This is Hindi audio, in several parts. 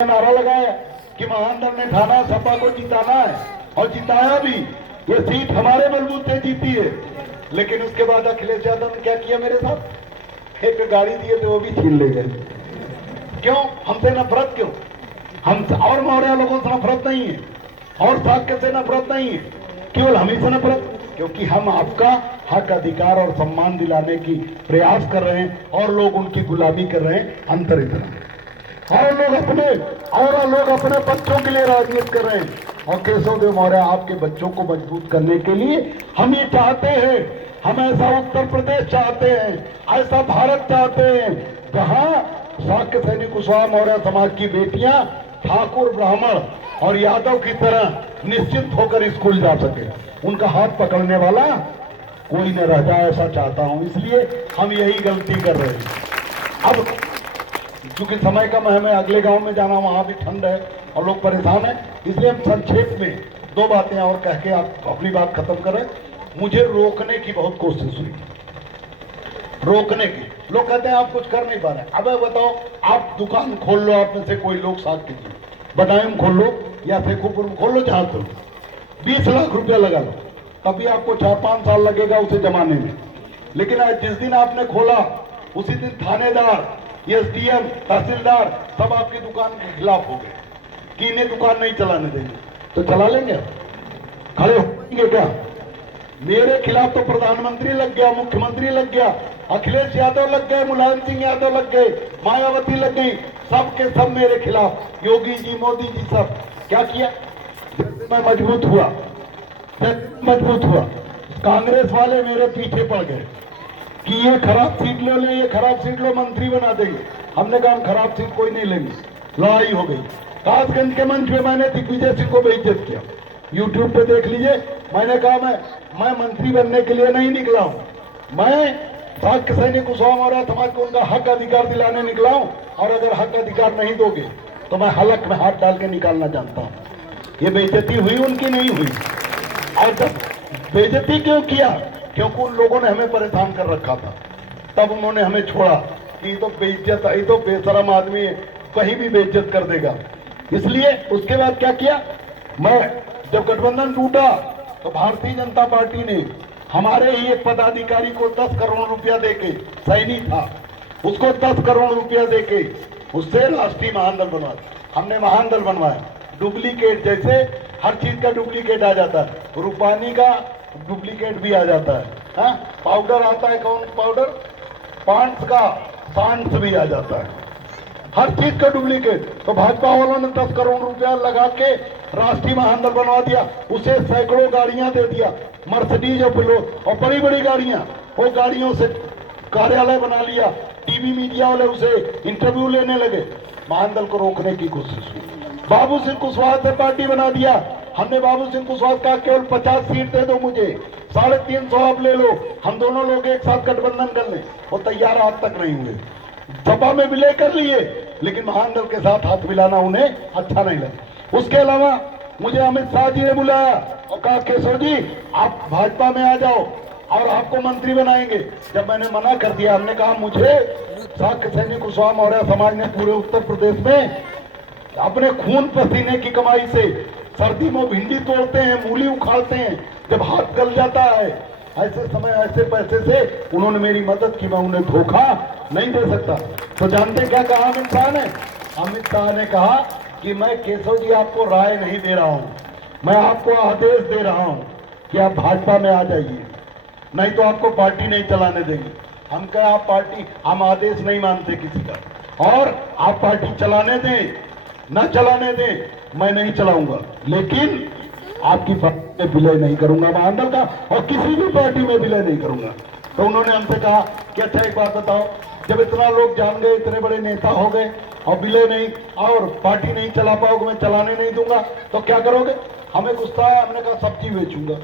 नारा लगाया कि महानगर ने थाना सपा को जिताना है और जिताया भी। ये सीट हमारे बलबूते जीती है। लेकिन उसके बाद अखिलेश यादव ने क्या किया मेरे साथ? एक गाड़ी दिए थे वो भी छीन ले गए। क्यों? हमसे नफरत क्यों? हम और मौर्य लोगों से नफरत नहीं है और शाक्य से नफरत नहीं है, केवल हम ही से नफरत। क्योंकि हम आपका हक अधिकार और सम्मान दिलाने की प्रयास कर रहे हैं और लोग उनकी गुलामी कर रहे हैं। अंतर इतना और लोग अपने बच्चों के लिए राजनीति कर रहे हैं। और केशव देव मौर्य आपके बच्चों को मजबूत करने के लिए हम ये चाहते हैं, हम ऐसा उत्तर प्रदेश चाहते हैं, ऐसा भारत चाहते हैं जहां शाक्य सैनिक कुशवाहा मौर्य समाज की बेटियां ठाकुर ब्राह्मण और यादव की तरह निश्चित होकर स्कूल जा सके, उनका हाथ पकड़ने वाला कोई न रह जाए, ऐसा चाहता हूं। इसलिए हम यही गलती कर रहे हैं। अब क्योंकि समय कम है, मैं अगले गांव में जाना, वहां भी ठंड है और लोग परेशान हैं, इसलिए हम संक्षेप में दो बातें और कह के आप अपनी बात खत्म करें। मुझे रोकने की बहुत कोशिश हुई, रोकने की। लोग कहते हैं आप कुछ कर नहीं पा रहे। अब बताओ, आप दुकान खोल लो, आप में से कोई लोग साथ कीजिए, बदायूं खोल लो या शेखुपुर में खोल लो, जहां तो 20 लाख रुपया लगा लो, तभी आपको 4-5 साल लगेगा उसे जमाने में। लेकिन आज जिस दिन आपने खोला उसी दिन थानेदार, एसडीएम, तहसीलदार सब आपकी दुकान के खिलाफ हो गए कि इन्हें दुकान नहीं चलाने देंगे। तो चला लेंगे? खड़े होंगे क्या? मेरे खिलाफ तो प्रधानमंत्री लग गया, मुख्यमंत्री लग गया, अखिलेश यादव लग गए, मुलायम सिंह यादव लग गए, मायावती लग गई, सब के सब मेरे खिलाफ। योगी जी, मोदी जी, सब क्या किया? मैं मजबूत हुआ, कांग्रेस वाले मेरे पीछे पड़ गए कि ये खराब सीट ले ले, ये खराब सीट लो, मंत्री बना देंगे। हमने कहा हम खराब सीट कोई नहीं लेंगे। लड़ाई हो गई। कासगंज के मंच में मैंने दिग्विजय सिंह को बेइज्जत किया, यूट्यूब पे देख लीजिए। मैंने कहा मैं मंत्री बनने के लिए नहीं निकला हूं, मैं शाक्य सैनिक कुशवाहा मौर्य समाज को उनका हक अधिकार दिलाने निकला हूं। और अगर हक अधिकार नहीं दोगे तो मैं हलक में हाथ डाल के निकालना जानता हूं। ये बेइज्जती हुई उनकी? नहीं हुई। और जब बेइज्जती क्यों किया? क्योंकि उन लोगों ने हमें परेशान कर रखा था, तब उन्होंने हमें छोड़ा कि तो बेइज्जत, ये तो बेशरम आदमी है, कहीं भी बेइज्जत कर देगा। इसलिए उसके बाद क्या किया? मैं जब गठबंधन टूटा तो भारतीय जनता पार्टी ने हमारे ही एक पदाधिकारी को 10 करोड़ रुपया देके, सैनी था, उसको 10 करोड़ रुपया देके उससे राष्ट्रीय महानदल बनवाया। हमने महानदल बनवाया। डुप्लीकेट, जैसे हर चीज का डुप्लीकेट आ जाता है, रूपानी का डुप्लीकेट भी आ जाता है, हाँ? पाउडर आता है, कौन पाउडर? पांच का सांस भी आ जाता है, हर चीज का डुप्लीकेट। तो भाजपा वालों ने 10 करोड़ रुपया लगा के राष्ट्रीय महानदल बनवा दिया, उसे सैकड़ों गाड़ियां दे दिया, मर्सिडीज और बोलेरो और बड़ी बड़ी गाड़ियां। वो गाड़ियों से कार्यालय बना लिया, टीवी मीडिया वाले उसे इंटरव्यू लेने लगे। महानदल को रोकने की कोशिश हुई। बाबू सिंह कुशवाहा से पार्टी बना दिया। हमने बाबू सिंह कुशवाहा का केवल 50 सीट दे दो मुझे, 350 आप ले लो, हम दोनों लोग एक साथ गठबंधन कर लें। वो तैयार आज तक नहीं हुए। सपा में विलय कर लिए, लेकिन महानदल के साथ हाथ मिलाना उन्हें अच्छा नहीं लगा। उसके अलावा मुझे अमित शाह जी ने बुलाया और कहा केशव जी आप भाजपा में आ जाओ और आपको मंत्री बनाएंगे। जब मैंने मना कर दिया, हमने कहा मुझे शाक्य सैनिक कुशवाहा मौर्य समाज ने पूरे उत्तर प्रदेश में अपने खून पसीने की कमाई से सर्दी में भिंडी तोड़ते हैं, मूली उखाड़ते हैं, जब हाथ गल जाता है, ऐसे समय ऐसे पैसे से उन्होंने मेरी मदद की, मैं उन्हें धोखा नहीं दे सकता। तो जानते क्या कहा अमित शाह ने? अमित शाह ने कहा कि मैं केशव जी आपको राय नहीं दे रहा हूं, मैं आपको आदेश दे रहा हूं कि आप भाजपा में आ जाइए, नहीं तो आपको पार्टी नहीं चलाने देंगे। हम कहे आप पार्टी, हम आदेश नहीं मानते किसी का, और आप पार्टी चलाने दें न चलाने दें, मैं नहीं चलाऊंगा, लेकिन आपकी पार्टी में विलय नहीं करूंगा महानदल का, और किसी भी पार्टी में विलय नहीं करूंगा। तो उन्होंने हमसे कहा कि अच्छा एक बात बताओ, जब इतना लोग जान गए, इतने बड़े नेता हो गए और विलय नहीं और पार्टी नहीं चला पाओगे, मैं चलाने नहीं दूंगा, तो क्या करोगे? हमें गुस्सा है। हमने कहा सब्जी बेचूंगा,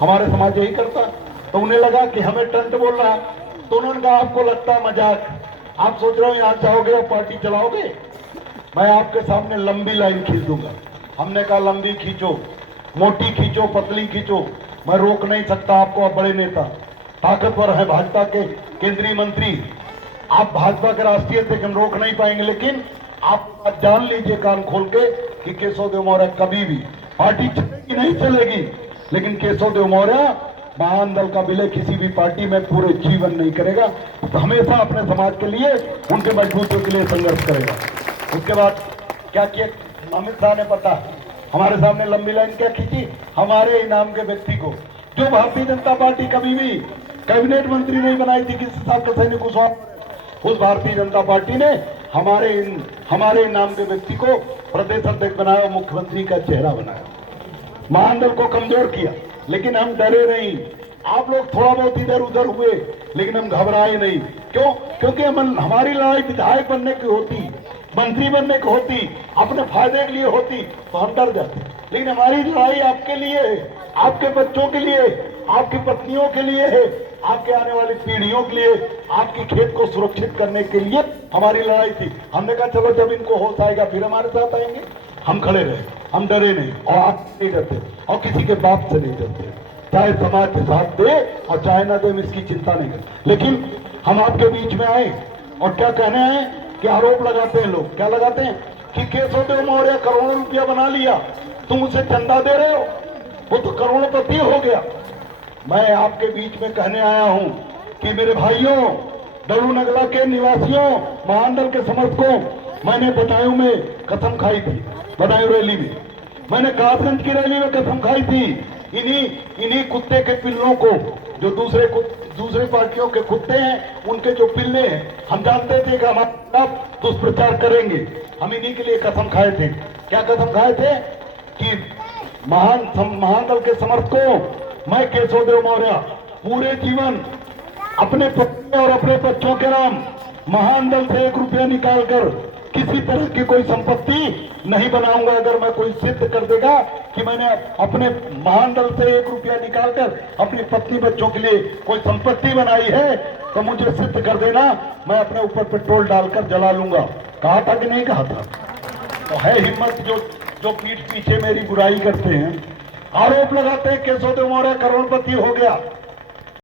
हमारे समाज यही करता। तो उन्हें लगा कि हमें टंट बोल रहा है, तो उन्होंने कहा आपको लगता है मजाक, आप सोच रहे हो यहाँ जाओगे और पार्टी चलाओगे, मैं आपके सामने लंबी लाइन खींच दूंगा। हमने कहा लंबी खींचो, मोटी खींचो, पतली खींचो, मैं रोक नहीं सकता आपको। आप बड़े नेता, ताकतवर है, भाजपा के केंद्रीय मंत्री, आप भाजपा के राष्ट्रीय अध्यक्ष, हम रोक नहीं पाएंगे, लेकिन आप बात जान लीजिए कान खोल के कि केशव देव मौर्य कभी भी पार्टी चलेगी नहीं चलेगी, लेकिन केशव देव मौर्य महान दल का विलय किसी भी पार्टी में पूरे जीवन नहीं करेगा, तो हमेशा अपने समाज के लिए उनके मजबूतियों के लिए संघर्ष करेगा। उसके बाद क्या किया अमित शाह ने, पता हमारे सामने लंबी लाइन क्या खींची, हमारे इनाम के व्यक्ति को, जो भारतीय जनता पार्टी कभी भी कैबिनेट मंत्री नहीं बनाई थी किसी साहब के सैनिक उस भारतीय जनता पार्टी ने हमारे इनाम के व्यक्ति को प्रदेश अध्यक्ष बनाया, मुख्यमंत्री का चेहरा बनाया, महान दल को कमजोर किया। लेकिन हम डरे नहीं, आप लोग थोड़ा बहुत इधर उधर हुए लेकिन हम घबराए नहीं। क्यों? क्योंकि हमारी लड़ाई विधायक बनने की होती, मंत्री बनने की होती, अपने फायदे के लिए होती तो हम डर जाते, लेकिन हमारी लड़ाई आपके लिए है, आपके बच्चों के लिए, आपकी पत्नियों के लिए है, आपके आने वाली पीढ़ियों के लिए, आपके खेत को सुरक्षित करने के लिए हमारी लड़ाई थी। हमने कहा चलो जब इनको होश आएगा फिर हमारे साथ आएंगे। हम खड़े रहे, हम डरे नहीं, और आप नहीं डरते, और किसी के बाप से नहीं डरते, चाहे समाज के साथ दे और चाहे ना दे, हम इसकी चिंता नहीं करते। लेकिन हम आपके बीच में आए और क्या कहने आए कि आरोप लगाते हैं लोग, क्या लगाते हैं कि केशव देव मौर्य करोड़ों रुपया बना लिया, तुम उसे चंदा दे रहे हो, वो तो करोड़पति हो गया। मैं आपके बीच में कहने आया हूं कि मेरे भाइयों, डलू नगला के निवासियों, महान दल के समर्थकों, मैंने बदायूं में कसम खाई थी, बदायूं रैली में, मैंने कासगंज की रैली में कसम खाई थी, इन्हीं कुत्ते के पिल्लों को, जो दूसरे पार्टियों के कुत्ते हैं, उनके जो पिल्ले हैं, हम जानते थे कि हमारे खिलाफ दुष्प्रचार करेंगे, हम इन्हीं के लिए कसम खाए थे। क्या कसम खाए थे कि महान दल के समर्थकों, मैं केशव देव मौर्य पूरे जीवन अपने पत्नी और अपने बच्चों के नाम महान दल से 1 रुपया निकालकर किसी तरह की कोई संपत्ति नहीं बनाऊंगा। अगर मैं कोई सिद्ध कर देगा कि मैंने अपने महान दल से 1 रुपया निकालकर अपनी पत्नी बच्चों के लिए कोई संपत्ति बनाई है तो मुझे सिद्ध कर देना, मैं अपने ऊपर पेट्रोल डालकर जला लूंगा। कहा था कि नहीं कहा था? तो है हिम्मत जो पीठ पीछे मेरी बुराई करते हैं, आरोप लगाते हैं केशव देव मौर्य करोड़पति हो गया।